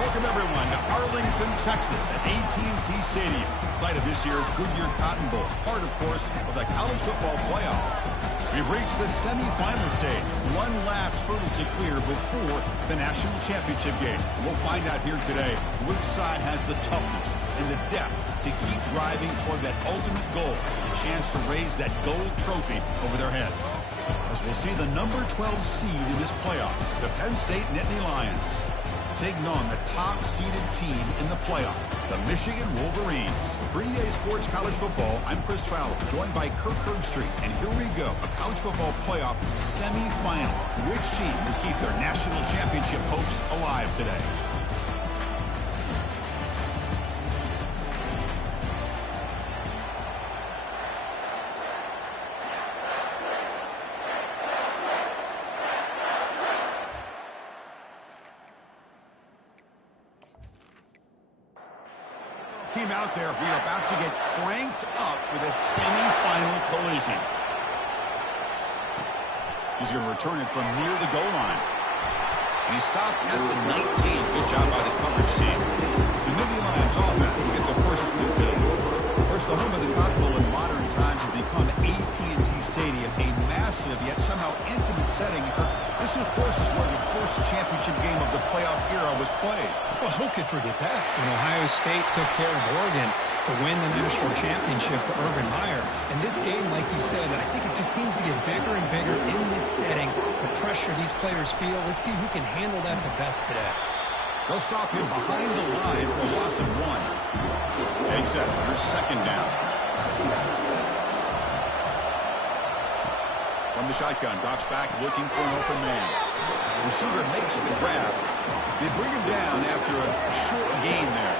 Welcome, everyone, to Arlington, Texas at AT&T Stadium, site of this year's Goodyear Cotton Bowl, part, of course, of the college football playoff. We've reached the semifinal stage, one last hurdle to clear before the national championship game. We'll find out here today which side has the toughness and the depth to keep driving toward that ultimate goal, a chance to raise that gold trophy over their heads. As we'll see the number 12 seed in this playoff, the Penn State Nittany Lions, taking on the top-seeded team in the playoff, the Michigan Wolverines. For EA Sports College Football, I'm Chris Fowler, joined by Kirk Herbstreit. And here we go, a college football playoff semifinal. Which team will keep their national championship hopes alive today? Team out there, we are about to get cranked up with a semi-final collision. He's going to return it from near the goal line. And he stopped at the 19. Good job by the coverage team. The Nittany Lions offense will get the first swing today. Of course, the home of the Cotton Bowl in modern times has become AT&T Stadium, a massive yet somehow intimate setting. This, of course, is where the first championship game of the playoff era was played. Well, who could forget that? When Ohio State took care of Oregon to win the national championship for Urban Meyer. And this game, like you said, I think it just seems to get bigger and bigger in this setting. The pressure these players feel. Let's see who can handle that the best today. They'll stop him behind the line for a loss of 1. Takes that for second down. From the shotgun, drops back looking for an open man. Receiver makes the grab. They bring him down after a short gain there.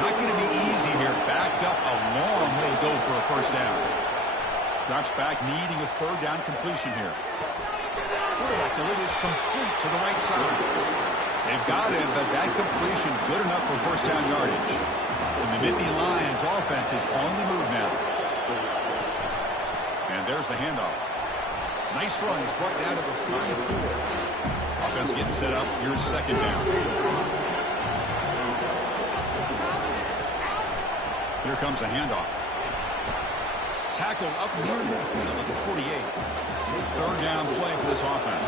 Not going to be easy here. Backed up a long way to go for a first down. Drops back, needing a third down completion here. Quarterback delivers complete to the right side. They've got him, but that completion good enough for first down yardage. And the Nittany Lions offense is on the move now. And there's the handoff. Nice run. He's brought down to the 44. Offense getting set up. Here's second down. Here comes a handoff. Tackle up near midfield at the 48. Third down play for this offense.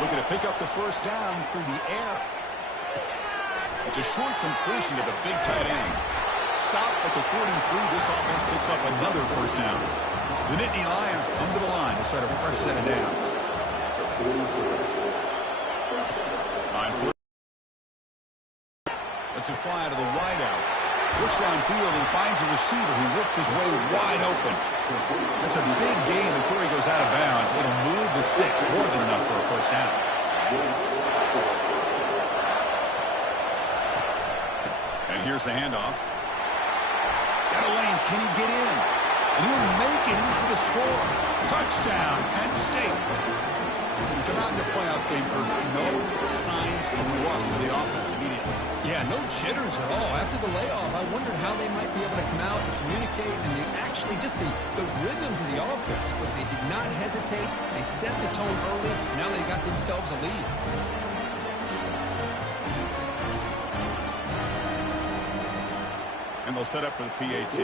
Looking to pick up the first down through the air. It's a short completion to the big tight end. Stop at the 43. This offense picks up another first down. The Nittany Lions come to the line to start a fresh set of downs. 9-4. Lets it fly to the wideout. Looks downfield and finds a receiver who worked his way wide open. That's a big gain before he goes out of bounds. It'll move the sticks more than enough for a first down. And here's the handoff. Got a lane. Can he get in? And he'll make it in for the score. Touchdown, Penn State. We come out in the playoff game for no signs of a loss for the offense immediately. Yeah, no jitters at all. After the layoff, I wondered how they might be able to come out and communicate and actually just the rhythm to the offense. But they did not hesitate. They set the tone early. Now they got themselves a lead. And they'll set up for the PAT.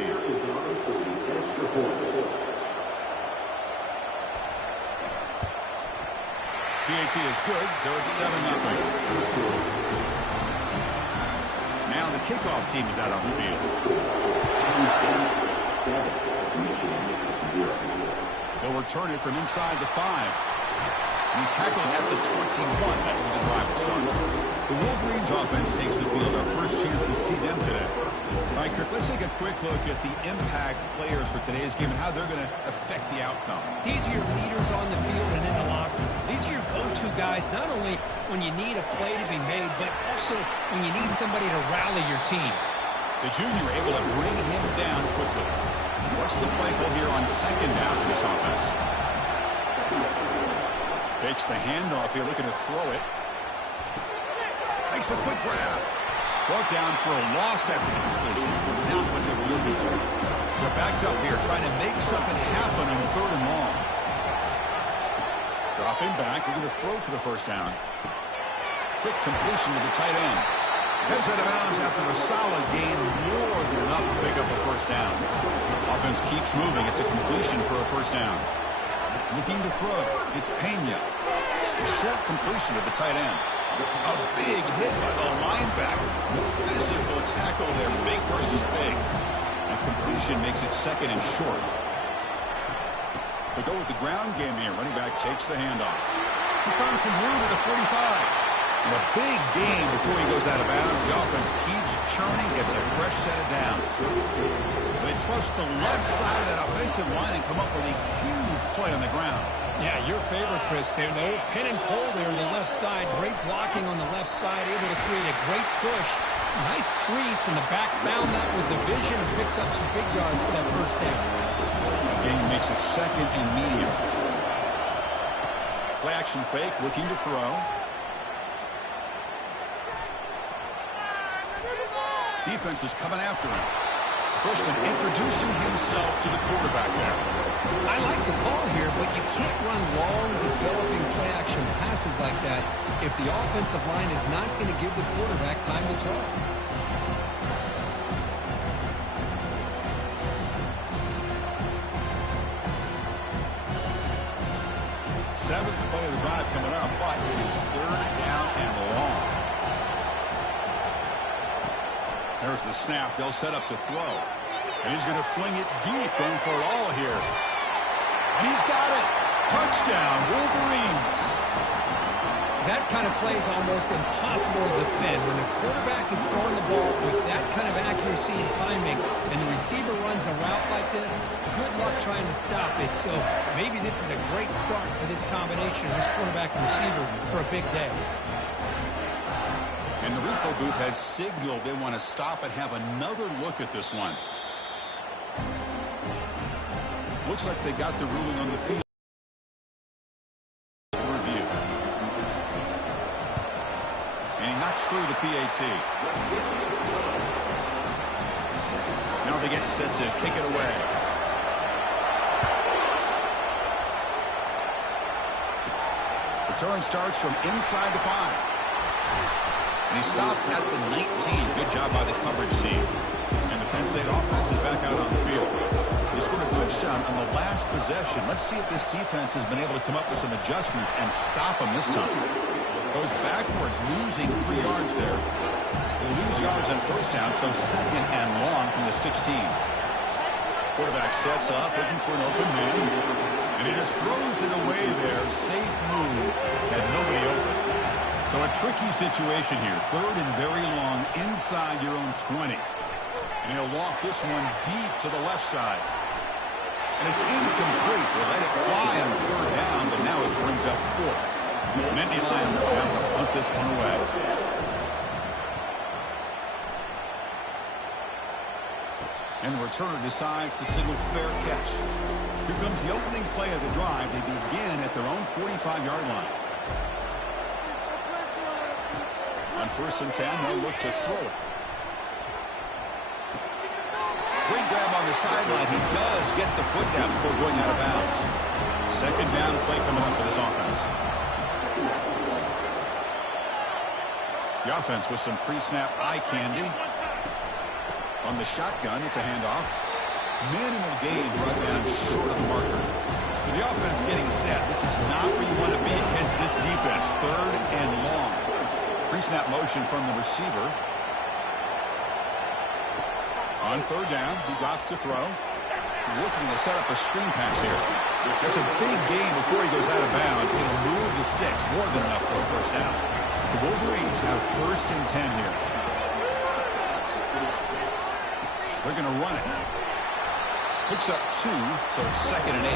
PAT is good, so it's 7-0. Now the kickoff team is out on the field. They'll return it from inside the 5. He's tackled at the 21. That's where the drive will start. The Wolverines offense takes the field. Our first chance to see them today. All right, Kirk, let's take a quick look at the impact players for today's game and how they're going to affect the outcome. These are your leaders on the field and in the locker room. These are your go-to guys, not only when you need a play to be made, but also when you need somebody to rally your team. The junior able to bring him down quickly. What's the play call here on second down for this offense? Fakes the handoff here, looking to throw it. Makes a quick grab. Brought down for a loss after the completion. Not what they were looking for. They're backed up here, trying to make something happen on 3rd and long. Dropping back, looking to throw for the first down. Quick completion to the tight end. Heads out of bounds after a solid gain, more than enough to pick up a first down. Offense keeps moving. It's a completion for a first down. Looking to throw. It's Pena. A short completion to the tight end. A big hit by the linebacker. Physical tackle there, big versus big. And completion makes it second and short. They go with the ground game here. Running back takes the handoff. He's found some room at the 45. And a big gain before he goes out of bounds. The offense keeps churning, gets a fresh set of downs. They trust the left side of that offensive line and come up with a huge play on the ground. Yeah, your favorite, Chris, there. No pin and pull there on the left side. Great blocking on the left side, able to create a great push. Nice crease, and the back found that with the vision and picks up some big yards for that first down. The game makes it second and medium. Play action fake, looking to throw. Defense is coming after him. The freshman introducing himself to the quarterback there. I like the call here, but you can't run long, developing play-action passes like that if the offensive line is not going to give the quarterback time to throw. Seventh play of the drive coming up, but it is third down and long. There's the snap. They'll set up to throw. And he's going to fling it deep, going for it all here. And he's got it. Touchdown, Wolverines. That kind of play is almost impossible to defend. When the quarterback is throwing the ball with that kind of accuracy and timing, and the receiver runs a route like this, good luck trying to stop it. So maybe this is a great start for this combination, this quarterback and receiver, for a big day. And the Rico booth has signaled they want to stop and have another look at this one. Looks like they got the ruling on the field. Review. And he knocks through the PAT. Now they get set to kick it away. Return starts from inside the 5. And he stopped at the 19. Good job by the coverage team. And the Penn State offense is back out on the field. They scored a touchdown on the last possession. Let's see if this defense has been able to come up with some adjustments and stop them this time. Goes backwards, losing 3 yards there. They lose yards on first down, so second and long from the 16. Quarterback sets up, looking for an open man. And he just throws it away there. Safe move. Had nobody open. So a tricky situation here. Third and very long inside your own 20. And he'll loft this one deep to the left side. And it's incomplete. They let it fly on third down, but now it brings up fourth. And Indy Lions will have to punt this one away. And the returner decides to signal fair catch. Here comes the opening play of the drive. They begin at their own 45-yard line. On 1st and 10, they'll look to throw it. Great grab on the sideline. He does get the foot down before going out of bounds. Second down play coming up for this offense. The offense with some pre-snap eye candy. On the shotgun, it's a handoff. Minimal gain brought down short of the marker. So the offense getting set. This is not where you want to be against this defense. Third and long. Pre-snap motion from the receiver. On third down, he drops to throw. Looking to set up a screen pass here. That's a big gain before he goes out of bounds. It'll move the sticks more than enough for a first down. The Wolverines have 1st and 10 here. They're going to run it. Picks up 2, so it's 2nd and 8.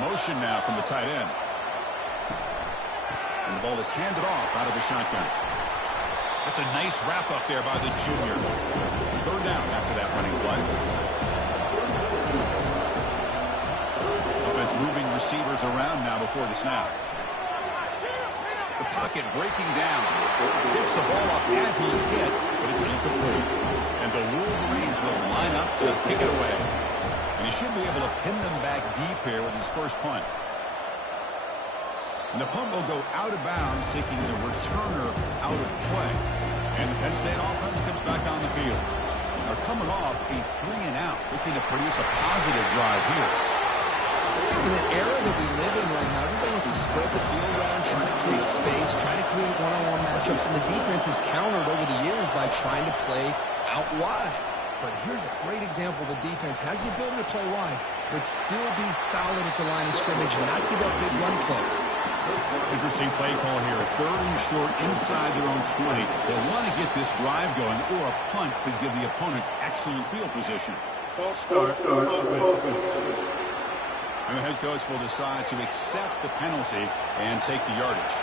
Motion now from the tight end. And the ball is handed off out of the shotgun. That's a nice wrap up there by the junior. Third down after that running play. Offense moving receivers around now before the snap. The pocket, breaking down. Gets the ball off as he's hit, but it's incomplete. And the Wolverines will line up to kick it away. And he should be able to pin them back deep here with his first punt. And the punt will go out of bounds, taking the returner out of play. And the Penn State offense comes back on the field. They're coming off a 3-and-out, looking to produce a positive drive here. In the era that we live in right now, everybody wants to spread the field around, trying to create space, trying to create one-on-one matchups, and the defense has countered over the years by trying to play out wide. But here's a great example. The defense has the ability to play wide, but still be solid at the line of scrimmage and not give up big run plays. Interesting play call here. 3rd and short inside their own 20. They'll want to get this drive going, or a punt could give the opponents excellent field position. False start. And the head coach will decide to accept the penalty and take the yardage.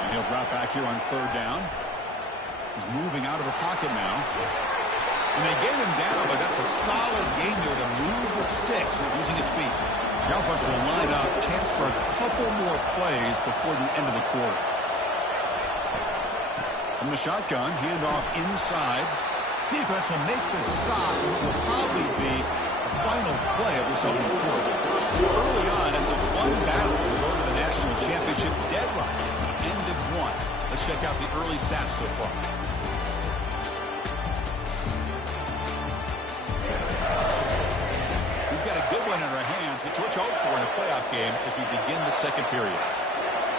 And he'll drop back here on 3rd down. He's moving out of the pocket now. And they get him down, but that's a solid gain there to move the sticks using his feet. The offense will line up. Chance for a couple more plays before the end of the quarter. From the shotgun, handoff inside. Defense will make the stop, and it will probably be the final play of this opening quarter. Early on, it's a fun battle to go to the national championship deadline at the end of one. Let's check out the early stats so far. We've got a good one in our hands, which we're hoping for in a playoff game as we begin the second period.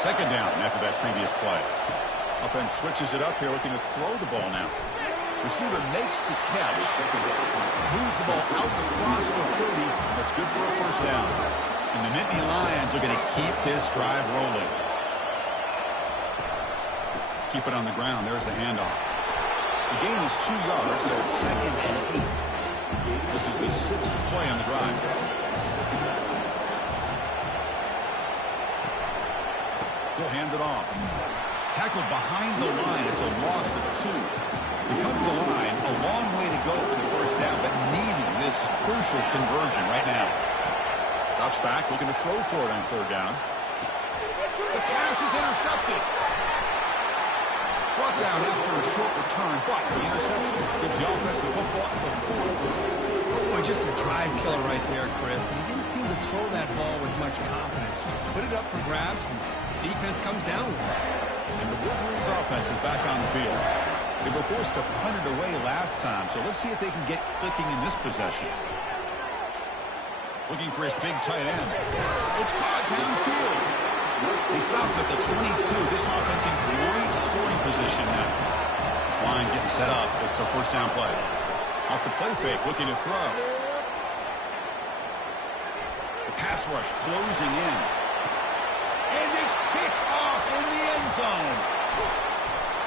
2nd down after that previous play. Offense switches it up here, looking to throw the ball now. Receiver makes the catch, moves the ball out across the 30. That's good for a 1st down. And the Nittany Lions are going to keep this drive rolling. Keep it on the ground. There's the handoff. The gain is 2 yards, so it's 2nd and 8. This is the 6th play on the drive. He'll hand it off. Tackled behind the line. It's a loss of 2. They come to the line, a long way to go for the 1st down, but needing this crucial conversion right now. Drops back, looking to throw for it on 3rd down. The pass is intercepted. Brought down after a short return, but the interception gives the offense the football at the 4th. Boy, just a drive killer right there, Chris. And he didn't seem to throw that ball with much confidence. Just put it up for grabs, and the defense comes down with it. And the Wolverines offense is back on the field. They were forced to punt it away last time, so let's see if they can get clicking in this possession. Looking for his big tight end. It's caught downfield. They stopped at the 22. This offense in great scoring position now. This line getting set up. It's a 1st down play. Off the play fake, looking to throw. The pass rush closing in. And it's picked off in the end zone.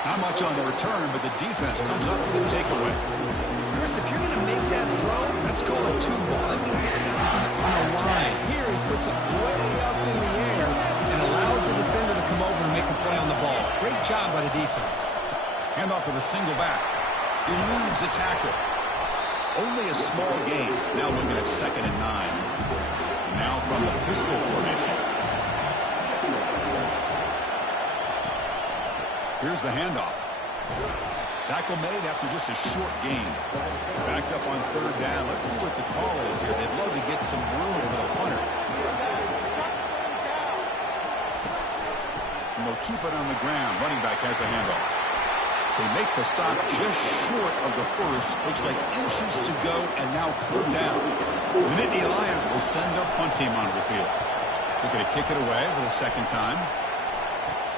Not much on the return, but the defense comes up with a takeaway. Chris, if you're going to make that throw, that's called a 2-ball. That means it's going to be on the line. Here, he puts it way up in the air and allows the defender to come over and make a play on the ball. Great job by the defense. Handoff to the single back. Eludes a tackle. Only a small gain. Now looking at 2nd and 9. Now from the pistol formation. Here's the handoff. Tackle made after just a short gain. Backed up on 3rd down. Let's see what the call is here. They'd love to get some room for the punter. And they'll keep it on the ground. Running back has the handoff. They make the stop just short of the 1st. Looks like inches to go, and now 3rd down. The Nittany Lions will send their punt team onto the field. They're going to kick it away for the 2nd time.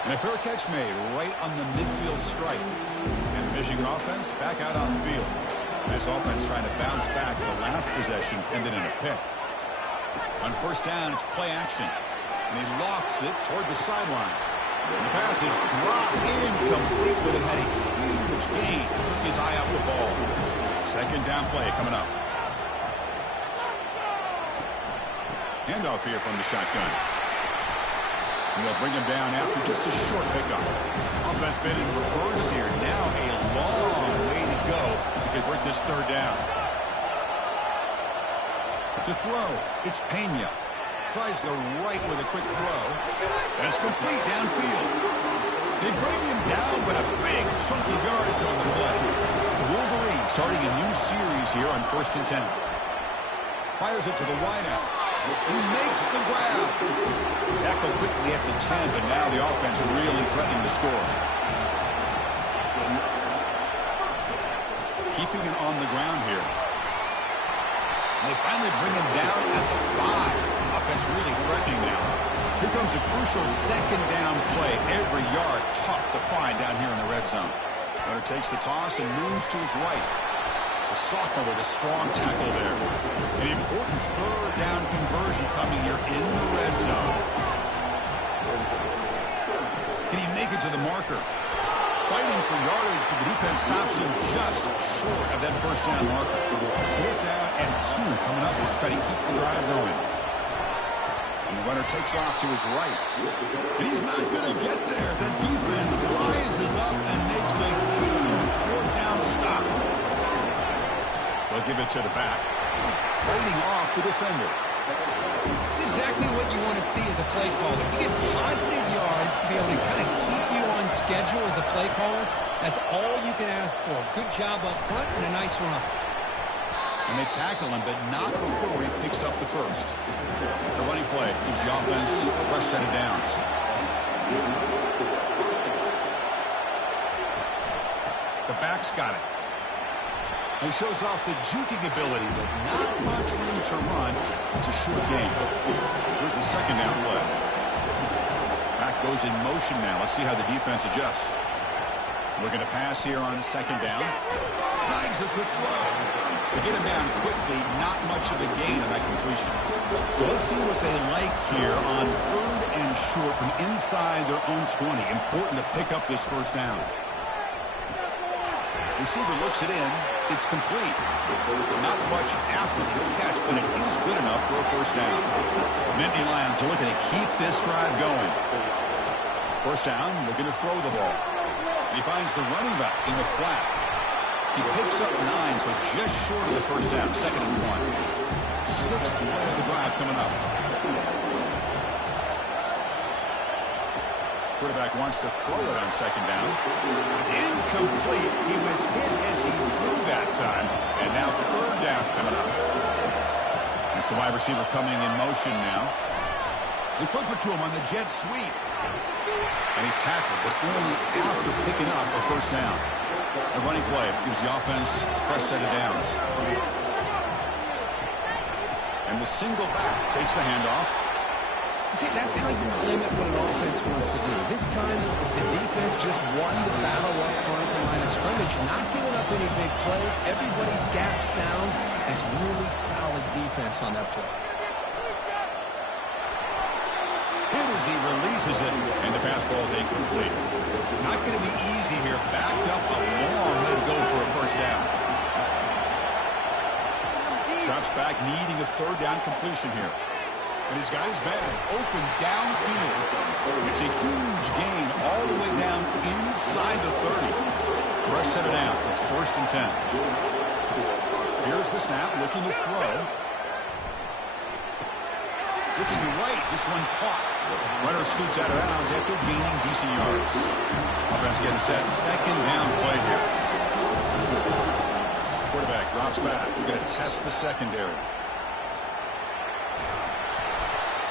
And a fair catch made right on the midfield stripe. And the Michigan offense back out on the field. This offense trying to bounce back. The last possession ended in a pick. On 1st down, it's play action. And he lofts it toward the sideline. And the pass is dropped incomplete, but it had a huge gain. Took his eye off the ball. 2nd down play coming up. Handoff here from the shotgun. And they'll bring him down after just a short pickup. Offense been in reverse here. Now a long way to go to convert this 3rd down. To throw, it's Pena. tries the right with a quick throw. And it's complete downfield. They bring him down, but a big chunk of yardage on the play. The Wolverines starting a new series here on 1st and 10. Fires it to the wideout. He makes the grab. Tackle quickly at the 10, but now the offense really threatening to score. Keeping it on the ground here. And they finally bring him down at the 5. Offense really threatening now. Here comes a crucial second down play. Every yard tough to find down here in the red zone. Runner takes the toss and moves to his right. The sophomore with a strong tackle there. An important third down conversion coming here in the red zone. Can he make it to the marker? Fighting for yardage, but the defense stops him just short of that first down marker. 4th down and 2 coming up as try to keep the drive going. And the runner takes off to his right. And he's not going to get there. The defense rises up and makes a huge 4th down stop. They'll give it to the back. Fighting off the defender. It's exactly what you want to see as a play caller. You get positive yards to be able to kind of keep you on schedule as a play caller. That's all you can ask for. Good job up front and a nice run. And they tackle him, but not before he picks up the first. The running play gives the offense a fresh set of downs. The back's got it. He shows off the juking ability, but not much room to run. It's a short game. Here's the second down play. Back goes in motion now. Let's see how the defense adjusts. Looking to pass here on second down. Snags a quick throw. They get him down quickly. Not much of a gain on that completion. So let's see what they like here on 3rd and short from inside their own 20. Important to pick up this first down. Receiver looks it in. It's complete. Not much after the catch, but it is good enough for a first down. Nittany Lions are looking to keep this drive going. First down, looking to throw the ball. He finds the running back in the flat. He picks up 9, so just short of the first down. 2nd and 1. 6th play of the drive coming up. Quarterback wants to throw it on second down. It's incomplete. He was hit as he threw that time. And now 3rd down coming up. It's the wide receiver coming in motion now. They flip it to him on the jet sweep. And he's tackled, but only after picking up a first down. The running play gives the offense a fresh set of downs. And the single back takes the handoff. See, that's how you limit what an offense wants to do. This time, the defense just won the battle up front at the line of scrimmage, not giving up any big plays. Everybody's gap sound. It's really solid defense on that play. Hit as he releases it, and the pass ball is incomplete. Not going to be easy here. Backed up a long way to go for a first down. Drops back, needing a 3rd down completion here. And he's got his man open downfield. It's a huge gain all the way down inside the 30. Fresh set of downs. It's 1st and 10. Here's the snap, looking to throw. Looking right, this one caught. Runner scoots out of bounds after gaining decent yards. Offense getting set. 2nd down play here. Quarterback drops back. We're going to test the secondary.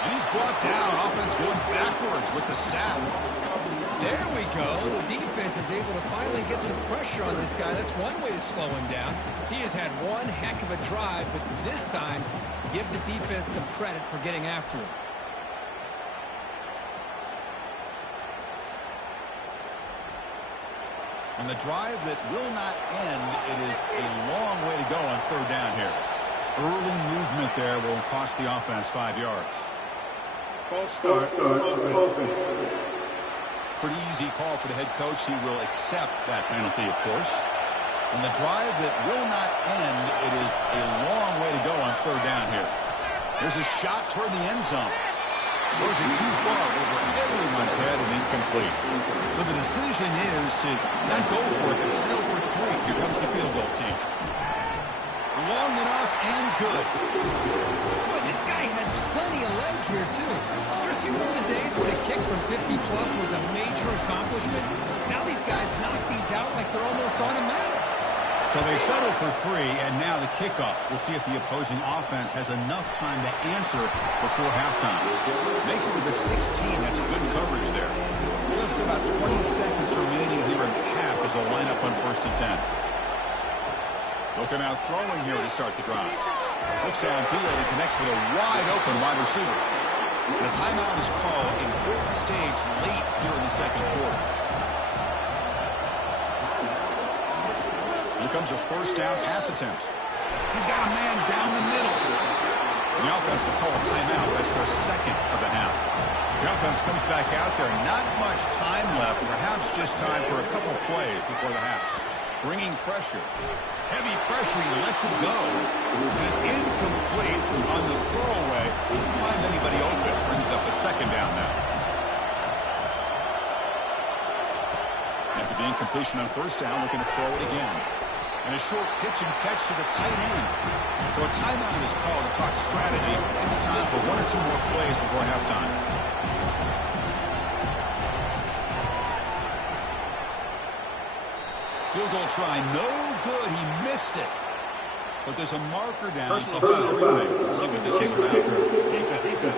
And he's brought down. Offense going backwards with the sack. There we go. The defense is able to finally get some pressure on this guy. That's one way to slow him down. He has had one heck of a drive, but this time, give the defense some credit for getting after him. On the drive that will not end, it is a long way to go on 3rd down here. Early movement there will cost the offense 5 yards. Pretty easy call for the head coach. He will accept that penalty, of course. On the drive that will not end, it is a long way to go on 3rd down here. There's a shot toward the end zone. Throws it too far over everyone's head and incomplete. So the decision is to not go for it, but settle for 3. Here comes the field goal team. Long enough and good. Boy, this guy had plenty of leg here, too. Chris, you remember the days when a kick from 50-plus was a major accomplishment? Now these guys knock these out like they're almost automatic. So they settle for 3, and now the kickoff. We'll see if the opposing offense has enough time to answer before halftime. Makes it to the 16. That's good coverage there. Just about 20 seconds remaining here in the half as they'll line up on 1st and 10. They'll come out throwing here to start the drive. Looks downfield and connects with a wide-open wide receiver. The timeout is called. Important stage late here in the second quarter. Here comes a 1st down pass attempt. He's got a man down the middle. The offense will call a timeout. That's their 2nd of the half. The offense comes back out there. Not much time left. Perhaps just time for a couple plays before the half. Bringing pressure. Heavy pressure. He lets it go. And it's incomplete on the throwaway. Can't find anybody open. Brings up a 2nd down now. After the incompletion on 1st down, looking to throw it again. And a short pitch and catch to the tight end. So a timeout is called to talk strategy. Any time for 1 or 2 more plays before halftime. Field goal try, no good. He missed it. But there's a marker down. So everything. Let's see what this is about. Defense.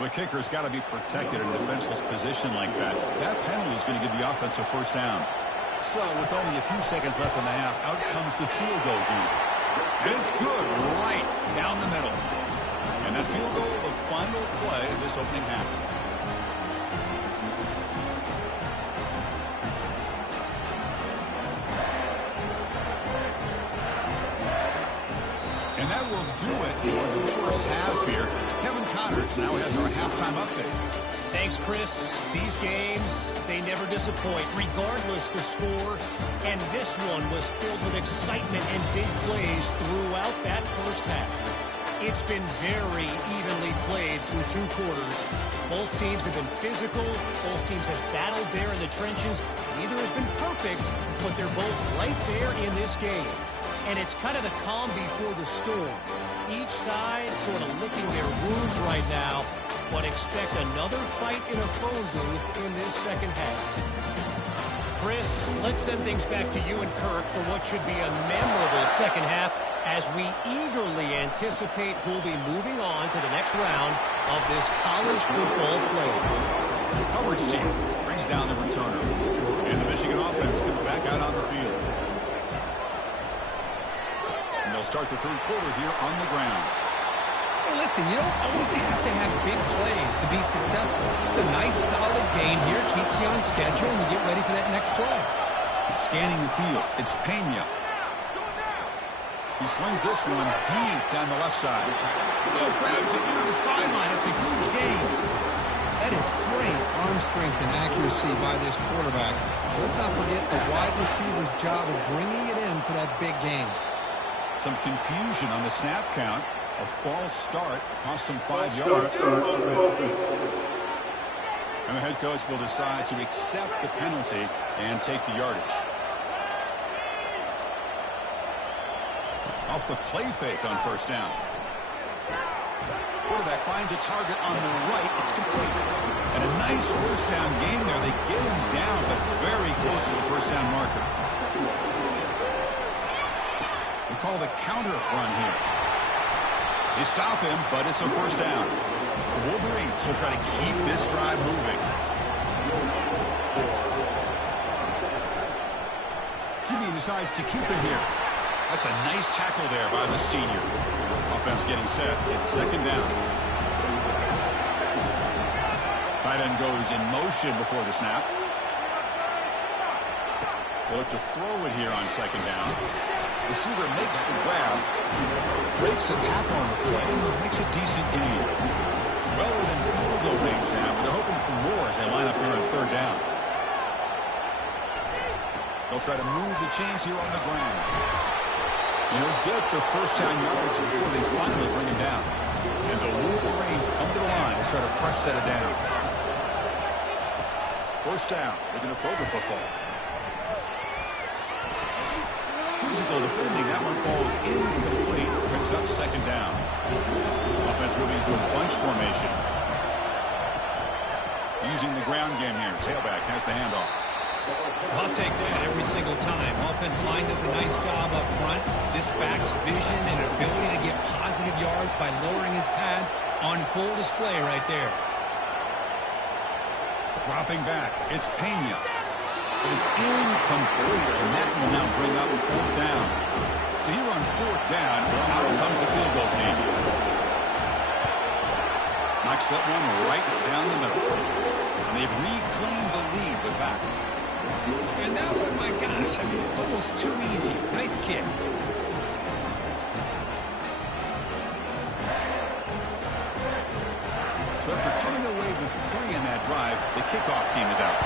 The kicker's got to be protected in a defenseless position like that. That penalty is going to give the offense a 1st down. So with only a few seconds left in the half, out comes the field goal unit. And it's good right down the middle. And that field goal, the final play of this opening half. And that will do it for the 1st half here. Kevin Connors now has our halftime update. Thanks, Chris. These games, they never disappoint, regardless the score. And this one was filled with excitement and big plays throughout that 1st half. It's been very evenly played through 2 quarters. Both teams have been physical. Both teams have battled there in the trenches. Neither has been perfect, but they're both right there in this game. And it's kind of the calm before the storm. Each side sort of licking their wounds right now, but expect another fight in a phone booth in this 2nd half. Chris, let's send things back to you and Kirk for what should be a memorable 2nd half as we eagerly anticipate who'll be moving on to the next round of this college football playoff. The coverage team brings down the returner. And the Michigan offense comes back out on the field. They'll start the 3rd quarter here on the ground. Hey, listen, you don't always have to have big plays to be successful. It's a nice, solid game here. Keeps you on schedule, and you get ready for that next play. Scanning the field, it's Pena. He slings this one deep down the left side. Bill grabs it near the sideline. It's a huge gain. That is great arm strength and accuracy by this quarterback. Let's not forget the wide receiver's job of bringing it in for that big gain. Some confusion on the snap count. A false start cost them 5 yards. And the head coach will decide to accept the penalty and take the yardage. Off the play fake on 1st down. Quarterback finds a target on the right. It's complete. And a nice 1st down gain there. They get him down, but very close to the 1st down marker. We call the counter run here. They stop him, but it's a 1st down. The Wolverines will try to keep this drive moving. Jimmy decides to keep it here. That's a nice tackle there by the senior. Offense getting set. It's 2nd down. Tight end goes in motion before the snap. They look to throw it here on 2nd down. Receiver makes the grab, breaks a tackle on the play, makes a decent gain. Well within field goal range now, but they're hoping for more as they line up here on 3rd down. They'll try to move the chains here on the ground. And he'll get the 1st down yardage before they finally bring him down. And the Wolverines come to the line to start a fresh set of downs. 1st down, looking to throw the football. physical defending. That one falls incomplete. Picks up second down. Offense moving into a bunch formation. Using the ground game here. Tailback has the handoff. I'll take that every single time. Offensive line does a nice job up front. This back's vision and ability to get positive yards by lowering his pads on full display right there. Dropping back. It's Pena. But it's incomplete, and that will now bring up fourth down. So here on fourth down, out comes the field goal team. Knocks that one right down the middle. And they've reclaimed the lead with that. And that one, my gosh, I mean, it's almost too easy. Nice kick. So after coming away with 3 in that drive, the kickoff team is out.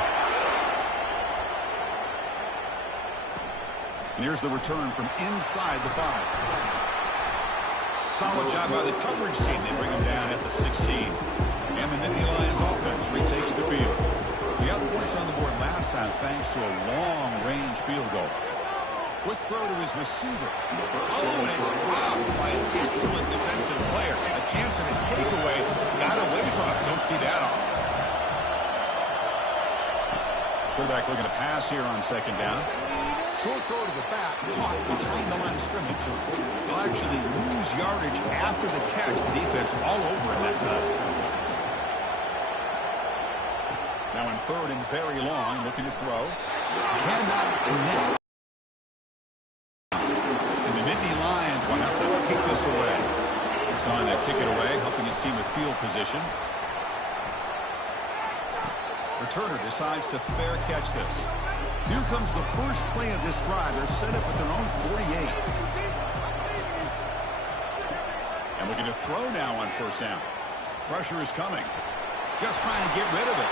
And here's the return from inside the 5. Solid job by the coverage team. They bring him down at the 16. And the Nittany Lions offense retakes the field. We got points on the board last time thanks to a long-range field goal. Quick throw to his receiver. Oh, and it's dropped by an excellent defensive player. A chance at a takeaway. Got away from it. Don't see that off. Quarterback looking to pass here on second down. Short throw to the back, caught behind the line of scrimmage. They'll actually lose yardage after the catch. The defense all over him that time. Now in third and very long, looking to throw. Cannot connect. And the Nittany Lions will have to kick this away. He's on to kick it away, helping his team with field position. Returner decides to fair catch this. Here comes the first play of this drive. They're set up with their own 48. And looking to throw now on first down. Pressure is coming. Just trying to get rid of it.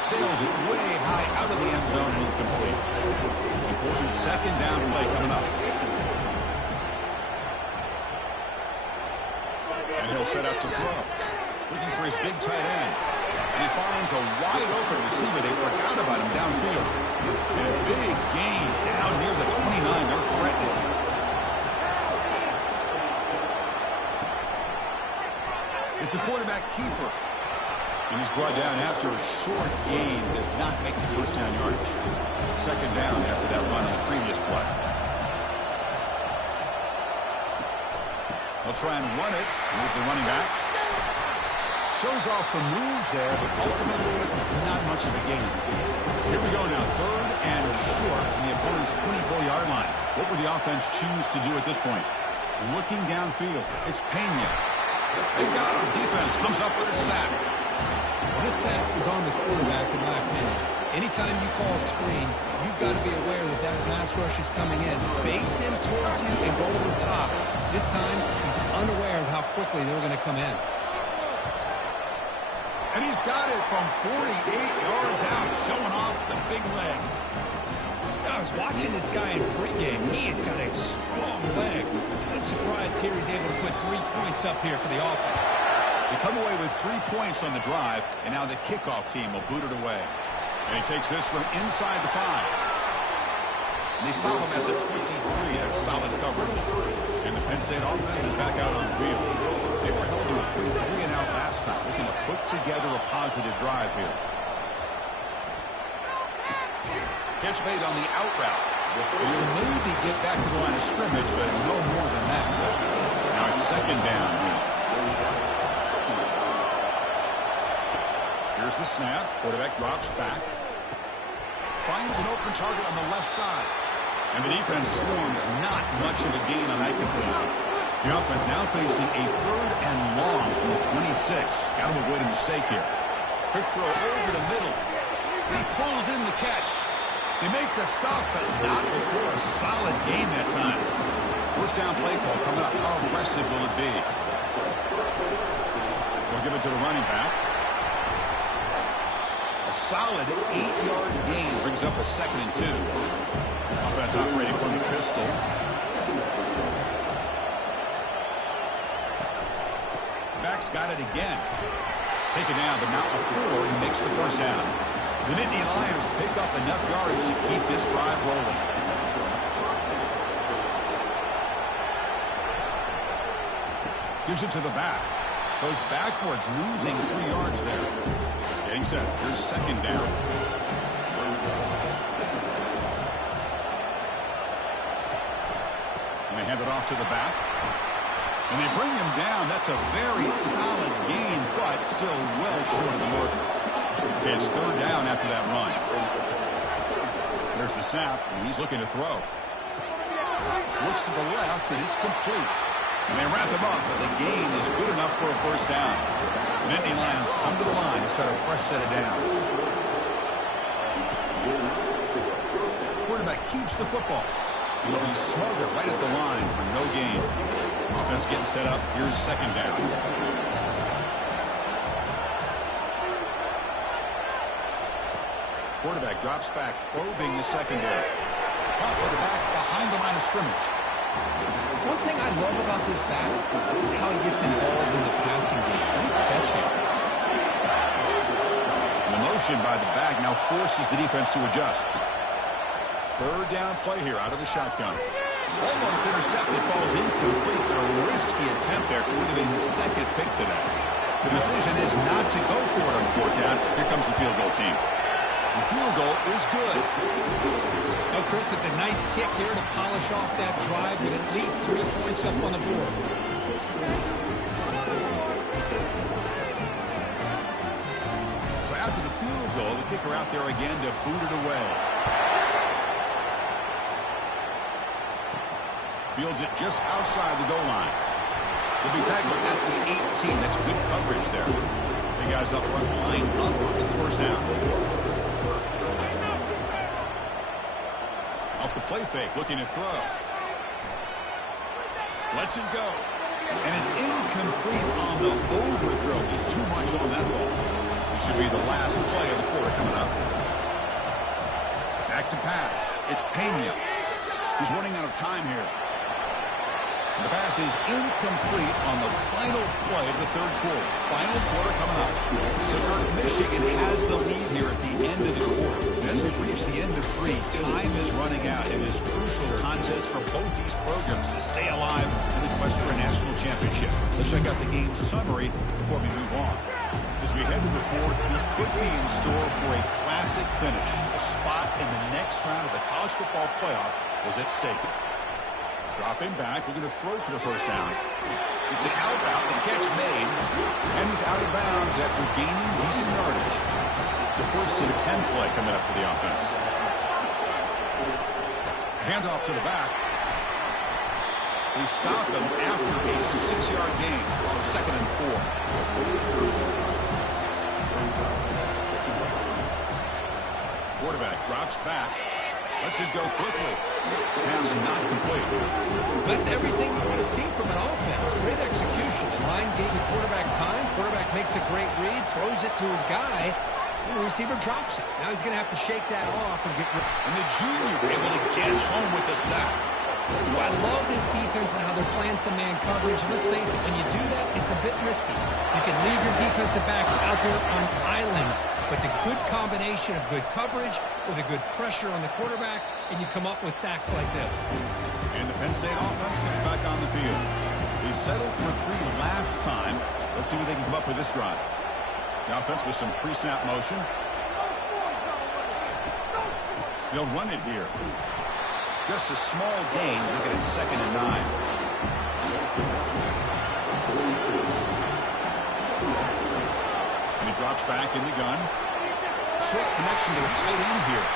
Sails it way high out of the end zone and incomplete. Important second down play coming up. And he'll set up to throw. Looking for his big tight end. And he finds a wide-open receiver. They forgot about him downfield. And a big gain down near the 29. They're threatening. It's a quarterback keeper. And he's brought down after a short gain. Does not make the first down yardage. Second down after that run on the previous play. They'll try and run it. Here's the running back. Shows off the moves there, but ultimately not much of a gain. Here we go now, third and short from the opponent's 24-yard line. What would the offense choose to do at this point? Looking downfield, it's Pena. They got him. Defense comes up with a sack. Well, this sack is on the quarterback, in my opinion. Anytime you call a screen, you've got to be aware that that pass rush is coming in. Bait them towards you and go over top. This time, he's unaware of how quickly they're going to come in. And he's got it from 48 yards out, showing off the big leg. I was watching this guy in pregame. He has got a strong leg. I'm surprised here he's able to put 3 points up here for the offense. They come away with 3 points on the drive, and now the kickoff team will boot it away. And he takes this from inside the 5. And they stop him at the 23. That's solid coverage. And the Penn State offense is back out on the field. They were held to a quick 3-and-out last time, looking to put together a positive drive here. Catch made on the out route. He'll maybe get back to the line of scrimmage, but no more than that. Now it's second down here. Here's the snap. Quarterback drops back. Finds an open target on the left side. And the defense swarms. Not much of a gain on that completion. The offense now facing a third and long from the 26. Got to avoid a mistake here. Quick throw over the middle. He pulls in the catch. They make the stop, but not before a solid gain that time. First down play call coming up. How aggressive will it be? They'll give it to the running back. A solid 8-yard gain brings up a 2nd and 2. Offense operating from the pistol. Back's got it again. Taken down, but not before he makes the first down. The Nittany Lions pick up enough yards to keep this drive rolling. Gives it to the back. Goes backwards, losing 3 yards there. Getting set. Here's second down. And they hand it off to the back. And they bring him down. That's a very solid gain, but still well short of the marker. Okay, it's third down after that run. There's the snap, and he's looking to throw. Looks to the left, and it's complete. And they wrap him up, but the gain is good enough for a first down. The Nittany Lions come to the line to start a fresh set of downs. Quarterback keeps the football. And he'll be smothered right at the line for no gain. Offense getting set up. Here's second down. Quarterback drops back, probing the secondary. Caught by the back behind the line of scrimmage. One thing I love about this back is how he gets involved in the passing game. Nice catch here. The motion by the back now forces the defense to adjust. Third down play here out of the shotgun. Almost intercepted, falls incomplete, but a risky attempt there. Could have been his second pick today. The decision is not to go for it on the fourth down. Here comes the field goal team. The field goal is good. Oh, Chris, it's a nice kick here to polish off that drive with at least 3 points up on the board. So after the field goal, the kicker out there again to boot it away. Fields it just outside the goal line. He'll be tackled at the 18. That's good coverage there. The guys up front lined up. It's first down. Off the play fake, looking to throw. Lets it go. And it's incomplete on the overthrow. Just too much on that ball. This should be the last play of the quarter coming up. Back to pass. It's Pena. He's running out of time here. The pass is incomplete on the final play of the third quarter. Final quarter coming up. So Michigan has the lead here at the end of the quarter. As we reach the end of 3, time is running out in this crucial contest for both these programs to stay alive in the quest for a national championship. Let's check out the game summary before we move on. As we head to the fourth, we could be in store for a classic finish. A spot in the next round of the college football playoff is at stake. Dropping back, looking to throw for the first down. It's an out-route, the catch made, and he's out of bounds after gaining decent yardage. It's a 1st and 10 play coming up for the offense. Handoff to the back. They stop him after a 6-yard gain, so 2nd and 4. Quarterback drops back. Lets it go quickly. Pass not complete. That's everything you want to see from an offense. Great execution. The line gave the quarterback time. Quarterback makes a great read, throws it to his guy, and the receiver drops it. Now he's going to have to shake that off and get rid. And the junior able to get home with the sack. Ooh, I love this defense and how they're playing some man coverage. And let's face it, when you do that, it's a bit risky. You can leave your defensive backs out there on islands, but the good combination of good coverage with a good pressure on the quarterback, and you come up with sacks like this. And the Penn State offense comes back on the field. They settled for 3 last time. Let's see what they can come up with this drive. The offense with some pre-snap motion. They'll run it here. Just a small gain, looking at 2nd and 9. And he drops back in the gun. Short connection to the tight end here.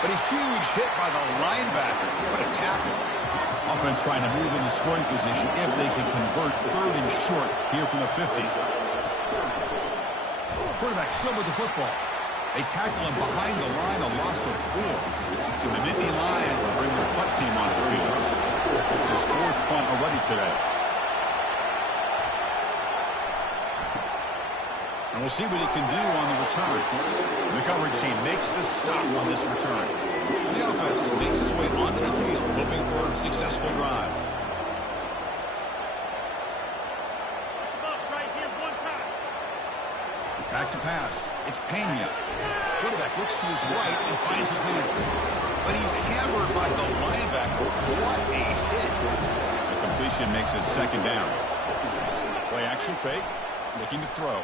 But a huge hit by the linebacker. What a tackle. Offense trying to move into scoring position if they can convert 3rd and short here from the 50. Quarterback still with the football. They tackle him behind the line, a loss of 4. And the Nittany Lions will bring their punt team on the field. It's his 4th punt already today. And we'll see what he can do on the return. The coverage team makes the stop on this return. And the offense makes its way onto the field, hoping for a successful drive. Back to pass. It's Pena. Quarterback looks to his right and finds his man. But he's hammered by the linebacker. What a hit. The completion makes it 2nd down. Play action fake. Looking to throw.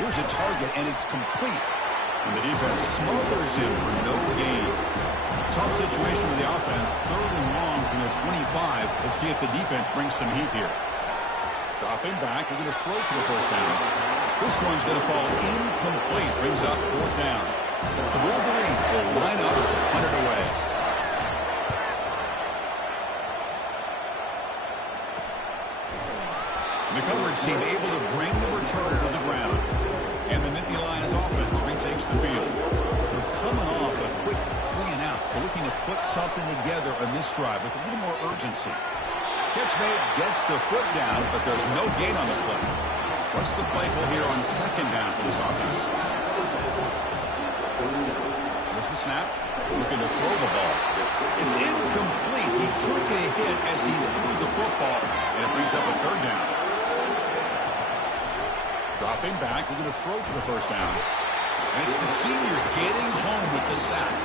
Here's a target, and it's complete. And the defense smothers him for no gain. Tough situation for the offense. 3rd and long from their 25. Let's see if the defense brings some heat here. Dropping back. They're going to throw for the first down. This one's going to fall incomplete. Brings up 4th down. The Wolverines will line up to punt it away. The coverage team able to bring the returner to the ground. And the Nittany Lions offense retakes the field. They're coming off a quick 3-and-out, so looking to put something together on this drive with a little more urgency. Catch made, gets the foot down, but there's no gain on the play. What's the play call here on 2nd down for this offense? Here's the snap. Looking to throw the ball. It's incomplete. He took a hit as he threw the football, and it brings up a 3rd down. Dropping back, we're going to throw for the first down. And it's the senior getting home with the sack.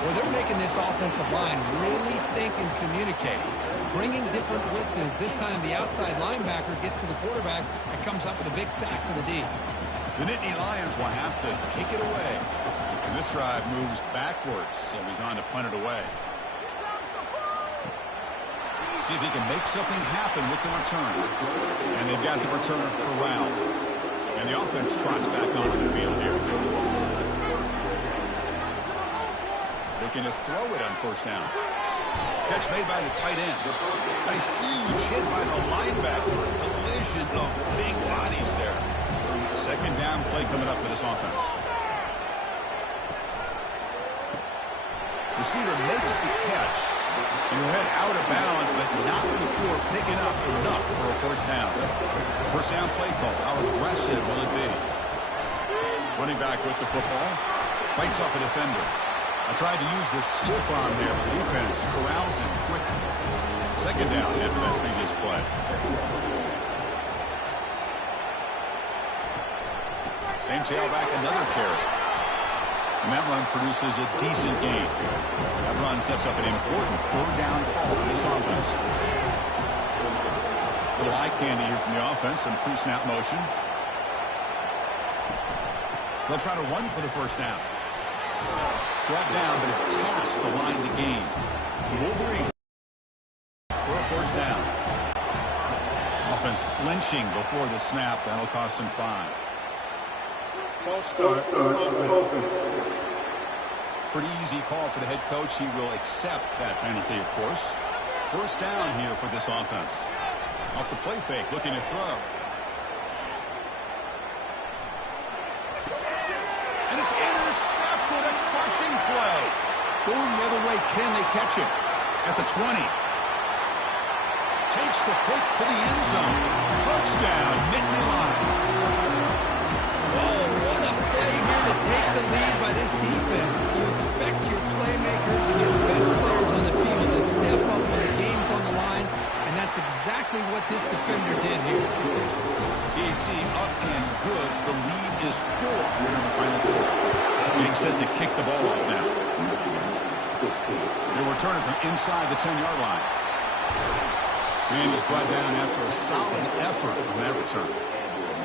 Well, they're making this offensive line really think and communicate. Bringing different blitzes. This time the outside linebacker gets to the quarterback and comes up with a big sack for the D. The Nittany Lions will have to kick it away. And this drive moves backwards, so he's on to punt it away. See if he can make something happen with the return. And they've got the returner corralled. And the offense trots back onto the field here. Looking to throw it on 1st down. Catch made by the tight end. A huge hit by the linebacker. Collision of big bodies there. 2nd down play coming up for this offense. Receiver makes the catch. And he'll head out of bounds, but not before picking up enough for a 1st down. 1st down play call. How aggressive will it be? Running back with the football. Fights off a defender. I tried to use the stiff arm there, but the defense corrals him quickly. 2nd down after that previous play. Same tailback, another carry. And that run produces a decent gain. That run sets up an important 3rd down call for this offense. Little eye candy here from the offense, some pre-snap motion. They'll try to run for the first down. Brought down, but it's past the line to gain. Wolverine for a first down. Offense flinching before the snap. That'll cost him 5. Pretty easy call for the head coach. He will accept that penalty, of course. First down here for this offense. Off the play fake, looking to throw. And it's intercepted, a crushing play. Going the other way, can they catch it? At the 20. Takes the pick to the end zone. Touchdown, Nittany Lions. Oh, what a play here to take the lead by this defense. You expect your playmakers and your best players on the field to step up when the game's on the line, and that's exactly what this defender did here. DT up and good. The lead is 4 here in the final quarter. Being set to kick the ball off now. They'll return it from inside the 10-yard line. And he's brought down after a solid effort on that return.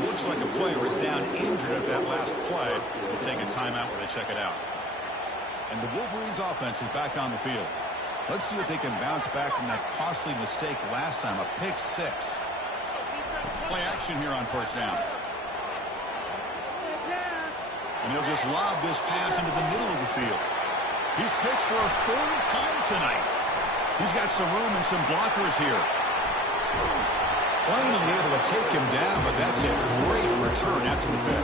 Looks like a player is down injured at that last play. They'll take a timeout when they check it out. And the Wolverines offense is back on the field. Let's see if they can bounce back from that costly mistake last time, a pick 6. Play action here on first down. And he'll just lob this pass into the middle of the field. He's picked for a 3rd time tonight. He's got some room and some blockers here. Finally able to take him down, but that's a great return after the pick.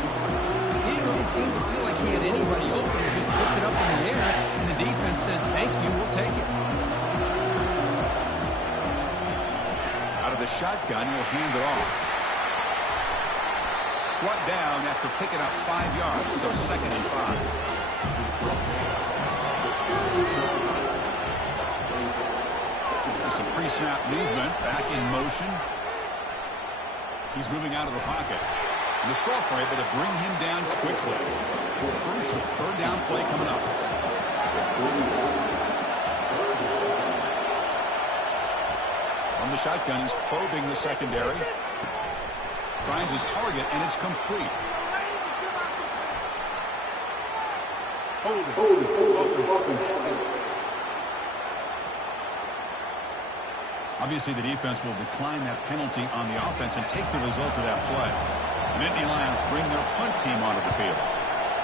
He didn't really seem to feel like he had anybody open. He just puts it up in the air, and the defense says, thank you, we'll take it. Out of the shotgun, he'll hand it off. Brought down after picking up 5 yards, so 2nd and 5. There's some pre-snap movement, back in motion. He's moving out of the pocket. And the Salk are able to bring him down quickly. Crucial 3rd down play coming up. From the shotgun, he's probing the secondary. Finds his target, and it's complete. Obviously, the defense will decline that penalty on the offense and take the result of that play. The Nittany Lions bring their punt team onto the field.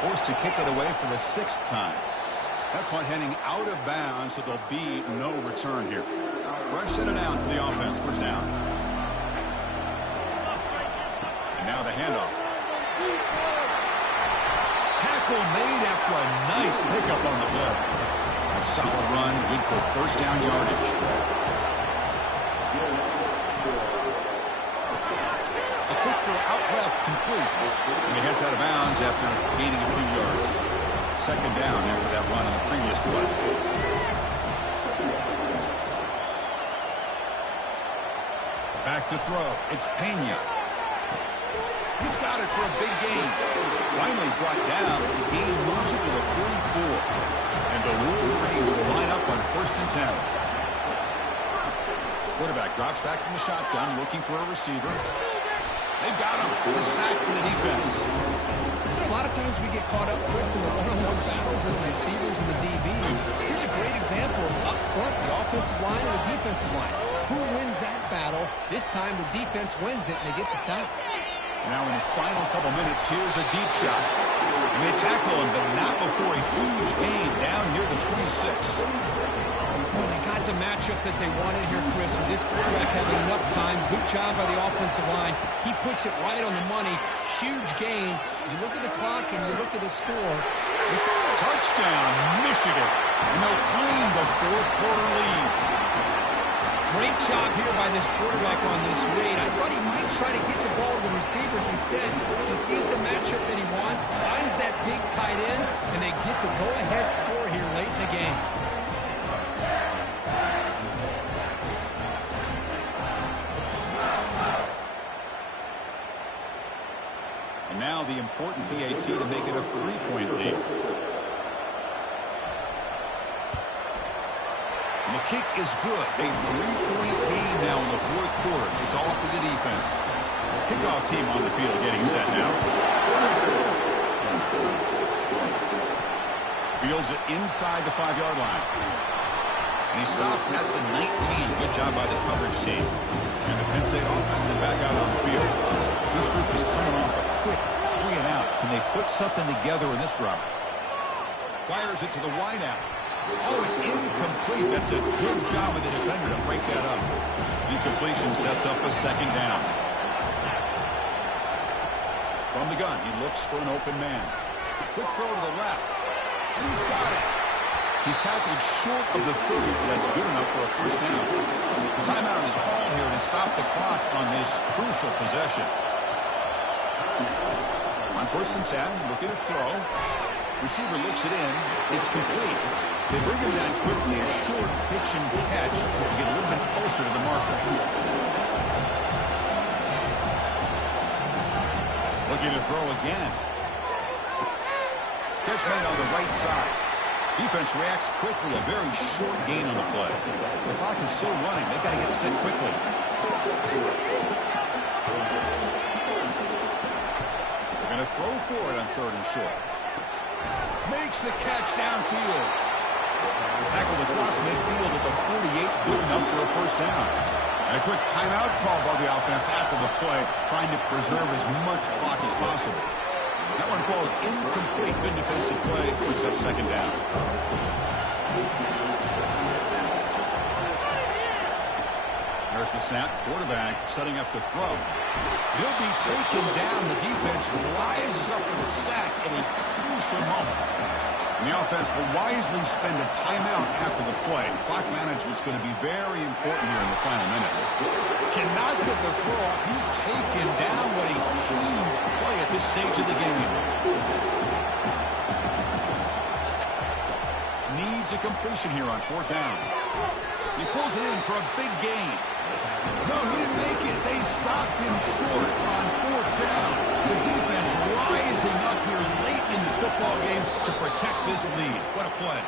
Forced to kick it away for the 6th time. That punt heading out of bounds, so there'll be no return here. Fresh set of downs for the offense. First down. And now the handoff. Tackle made after a nice pickup on the play. A solid run, good for first down yardage. A quick throw out left, complete. And he heads out of bounds after gaining a few yards. Second down after that run on the previous play. Back to throw. It's Pena. He's got it for a big gain. Finally brought down. The gain moves it to the 44. And the Wolverines will line up on 1st and 10. Quarterback drops back from the shotgun, looking for a receiver. They've got him. It's a sack for the defense. A lot of times we get caught up, Chris, in the one-on-one battles with the receivers and the DBs. Here's a great example of up front, the offensive line and the defensive line. Who wins that battle? This time the defense wins it, and they get the sack. Now in the final couple minutes, here's a deep shot. And they tackle him, but not before a huge gain down near the 26. Well, they got the matchup that they wanted here, Chris, with this quarterback having enough time. Good job by the offensive line. He puts it right on the money. Huge gain. You look at the clock and you look at the score. This touchdown, Michigan. And they'll claim the 4th quarter lead. Great job here by this quarterback on this read. I thought he might try to get the ball to the receivers instead. He sees the matchup that he wants, finds that big tight end, and they get the go-ahead score here late in the game. And now the important PAT to make it a 3-point lead. And the kick is good. A 3-point game now in the 4th quarter. It's all for the defense. Kickoff team on the field getting set now. Fields it inside the 5-yard line. And he stopped at the 19. Good job by the coverage team. And the Penn State offense is back out on the field. This group is coming off a quick 3 and out. Can they put something together in this drive? Fires it to the wideout. Oh, it's incomplete. That's a good job of the defender to break that up. Incompletion sets up a 2nd down. From the gun, he looks for an open man. Quick throw to the left. And he's got it. He's tackled short of the 30, but that's good enough for a 1st down. Timeout is called here to stop the clock on this crucial possession. On 1st and 10, looking to throw. Receiver looks it in. It's complete. They bring him down quickly. A short pitch and catch to get a little bit closer to the marker. Looking to throw again. Catch made on the right side. Defense reacts quickly. A very short gain on the play. The clock is still running. They've got to get set quickly. They're going to throw for it on 3rd and short. Makes the catch downfield. Tackled across midfield at the 48. Good enough for a 1st down. And a quick timeout call by the offense after the play, trying to preserve as much clock as possible. That one falls incomplete. Good defensive play. Puts up 2nd down. There's the snap. Quarterback setting up the throw. He'll be taken down. The defense rises up with a sack at a crucial moment. And the offense will wisely spend a timeout after the play. Clock management's going to be very important here in the final minutes. Cannot get the throw off. He's taken down. What a huge play at this stage of the game. Needs a completion here on 4th down. He pulls it in for a big gain. No, he didn't make it. They stopped him short on 4th down. The defense rising up here late in this football game to protect this lead. What a play.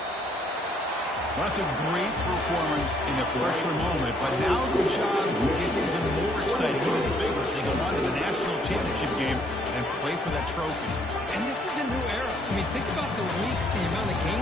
Well, that's a great performance in the pressure moment, but now the job gets even more exciting, even bigger, as they go on to the national championship game and play for that trophy. And this is a new era. I mean, think about the weeks, the amount of games